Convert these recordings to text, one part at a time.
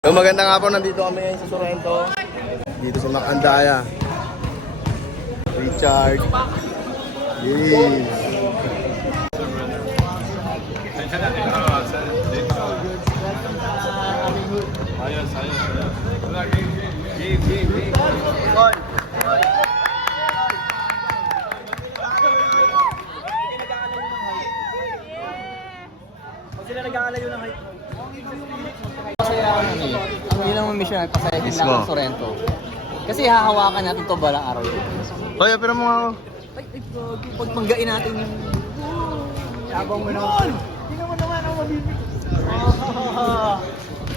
So, maganda nga po, nandito kami ngayon sa Sorrento. Dito sa Macandaya. Richard. Yes. Sila nag-aalayo ng height. Hindi naman mission ay pasayahin lang ang Sorrento. Kasi hahawakan natin to balang araw. Hoy, pero mo ako. Ay, pagpanggain natin yung... Yabang mo naman. Hindi naman ang mabibig.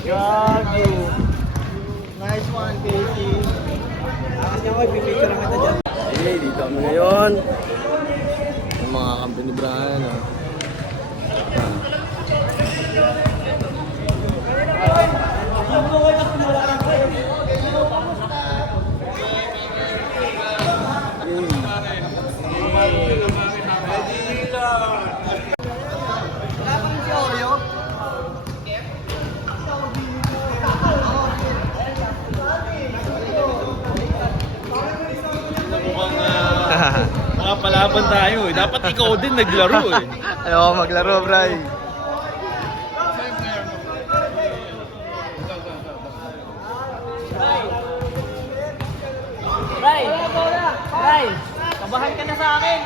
Gago. Nice one, Casey. Akas niya ko, ipipicture lang kita dyan. Hey, dito kami ngayon. Yung mga kampi ni Brian. Nakapalaban tayo eh. Dapat ikaw din naglaro eh. Ayoko maglaro, Bray. Ray! Ray! Kabahan ka na sa akin!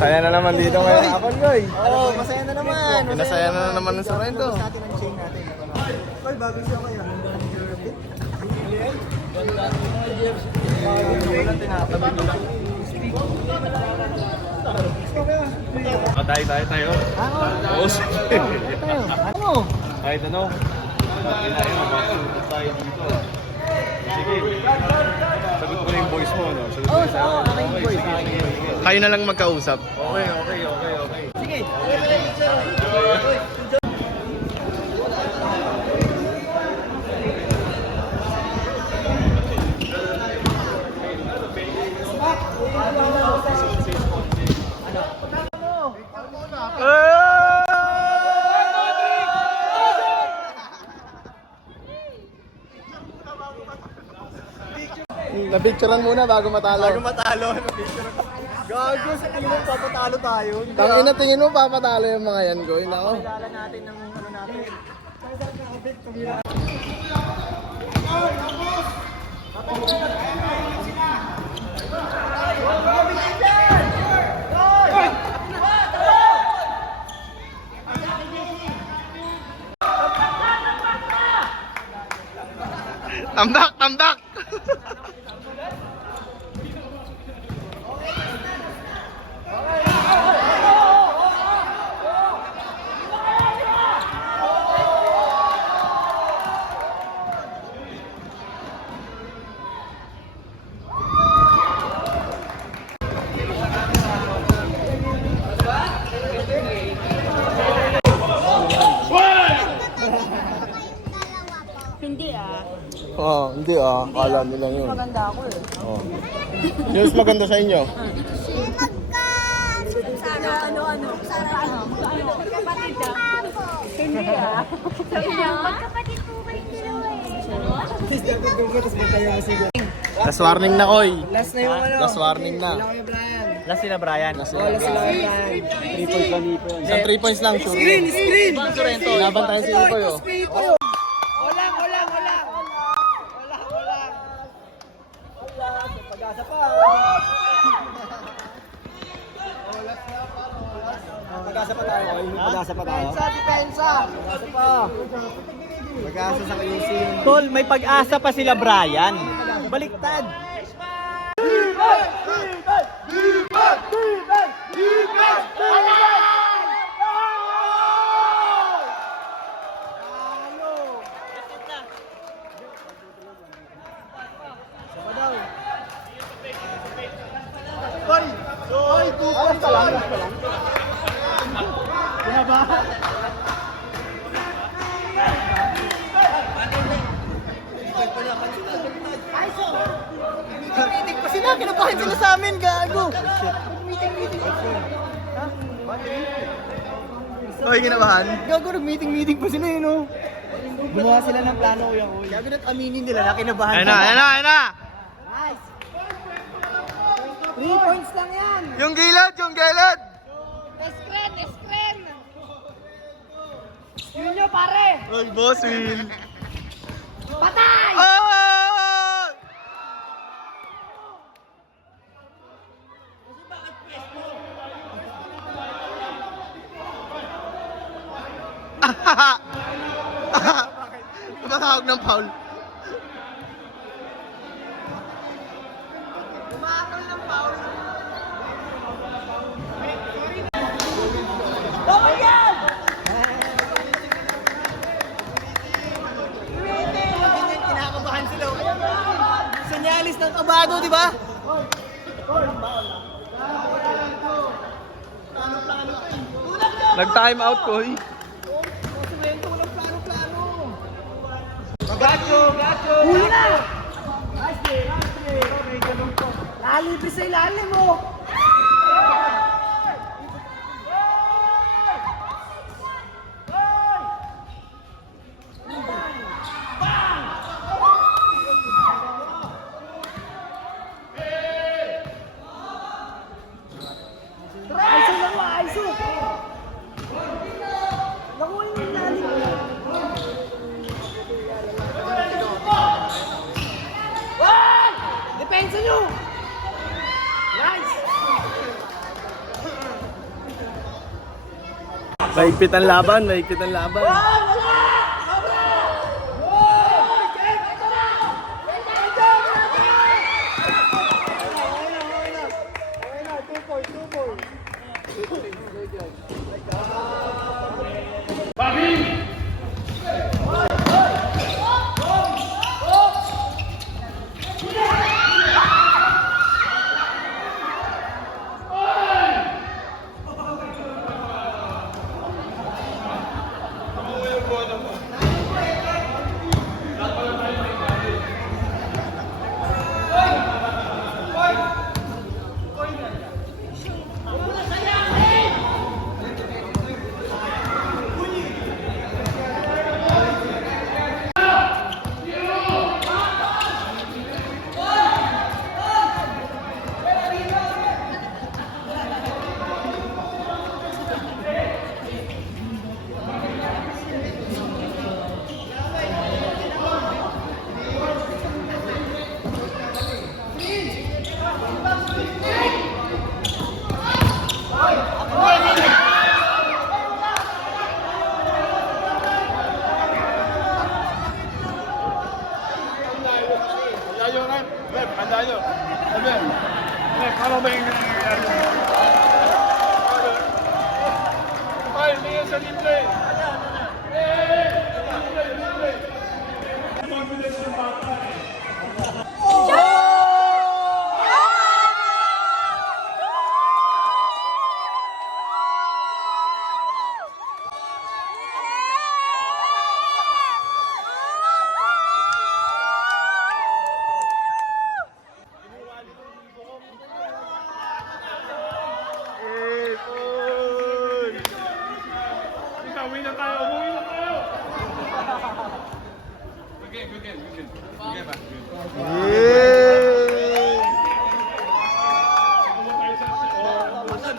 Saya na naman dito ngayon hapon, Goy. Oo, masaya na naman! Pinasaya na naman ng Sorrento. Natin ang chain natin. Oy, bago siya kayo. Tayo. Oo, sige. Ano? Kahit ano. Bakit tayo, makasunod tayo dito. Sige. Sagot ko na yung voice mo, no? Sagot Oo, mo sa akin yung voice. Kayo na lang magkausap. Okay. Sige. Napicturean muna bago matalo. Gago, sa kanila papatalo tayo. Tangina, tingin mo papatalo yung mga yan, Goy. Nako. Kilala natin ng ano natin. Tambak! Hindi Oh, hindi Akala nila yun. maganda ako eh. Oh. Yung maganda sa inyo? Magkapatid ka? Hindi Sabi niya, magkapatid po kayo eh. Last warning na, Koy. Last na yung ano. Last warning na. Kailangan yung Brian. Last sila Brian. Last sila Brian. 3 points lang dito. Isang 3 points lang, sure. Screen! Laban tayo sa Ipoy, oh. Wala. Pag-asa pa. Pag-asa pa tayo. Pag-asa pa tayo. Depensa. Pag-asa sa kayusin. Tol, may pag-asa pa sila Brian. Baliktad. Meeting pa sila, kinabahan sila sa amin, gago. Meeting. Hoy, kinabahan. Gago, nag-meeting pa sila yun, oh. Gumawa sila ng plano, kuya, kuya. Gago, aminin nila na kinabahan. Ayun na. Nice. 3 points lang yan. Yung gilid. Eskren! Yun nyo, pare! Hoy, boss, Will. Patay! Oh! Tumatawag ng foul. Ganyan, kinakabahan sila. Senyalis ng kabado, di ba? Nag-time out ko, eh. Gacho! Huli na! Lalibre sa ilalim mo! Aiso lang mo, Aiso! Nakuha yung ilalim mo! Depensa nyo! Nice! Mahigpit ang laban.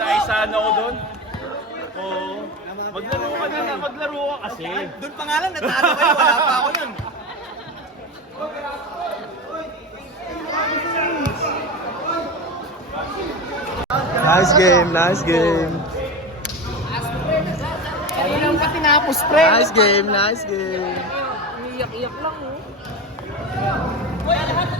Naisaan ako doon. Oo. Maglaro ka kasi. Doon pa nga lang, natalo kayo, wala pa ako nun. Nice game. Ano lang pa tinapos, pre? Nice game. Iyak-iyak lang, oh. Nice game.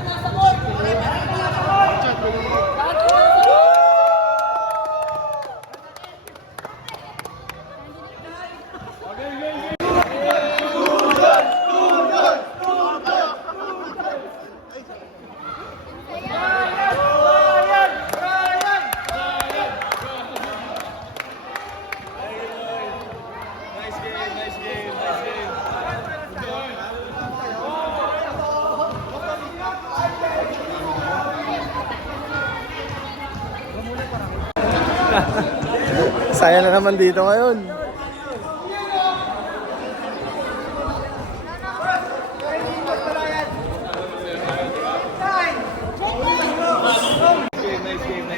Saya na naman dito ngayon.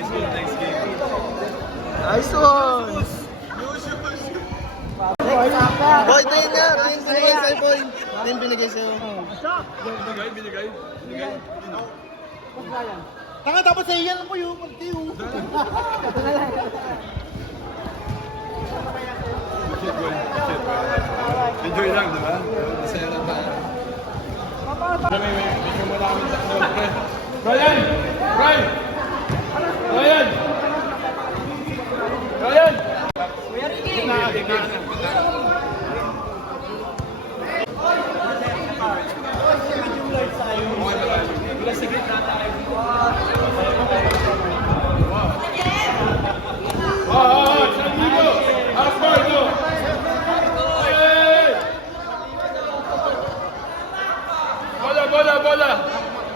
Nice game. Nice one! Boy, tingin nga! Tingin binigay sa'yo, boy! Tingin binigay sa'yo. Binigay. Tanga, dapat sa iyan mo yung partiyo. Enjoy lang, di ba? Masaya lang tayo. Medyo maraming takbo. Ryan!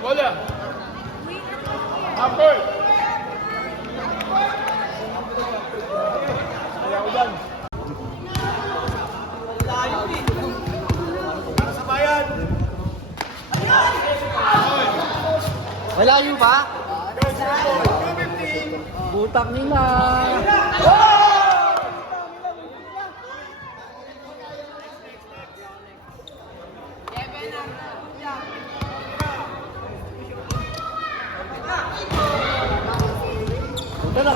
Bola! Upward! Malayo ba? Butak nila.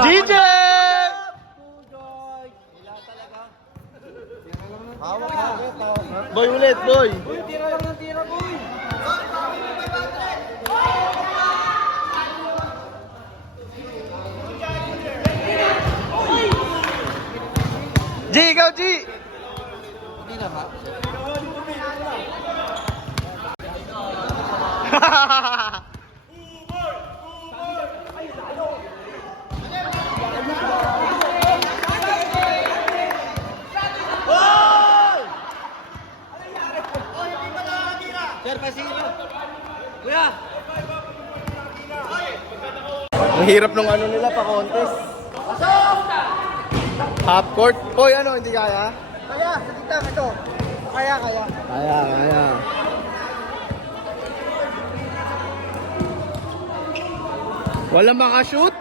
DJ! Boy ulit, boy! Tira lang ng tira, boy. G, ikaw G! Hindi na ba? Sir, pasira. Kuya! Ang hirap nung ano nila pa contest. Half court. Boy, ano, hindi kaya? Kaya, sa tiktak ito. Kaya. Kaya. Walang makashoot?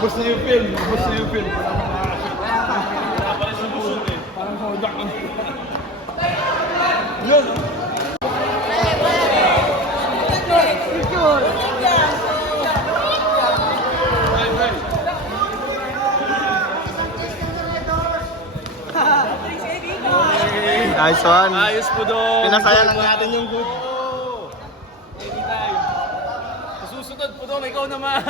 Ubus na yung film. Wala pa rin sumusot eh. Parang saudak ang... Yun! Nice one. Ayos po doon. Pinasaya lang natin yung good. Anytime. Sa susunod po doon, ikaw naman.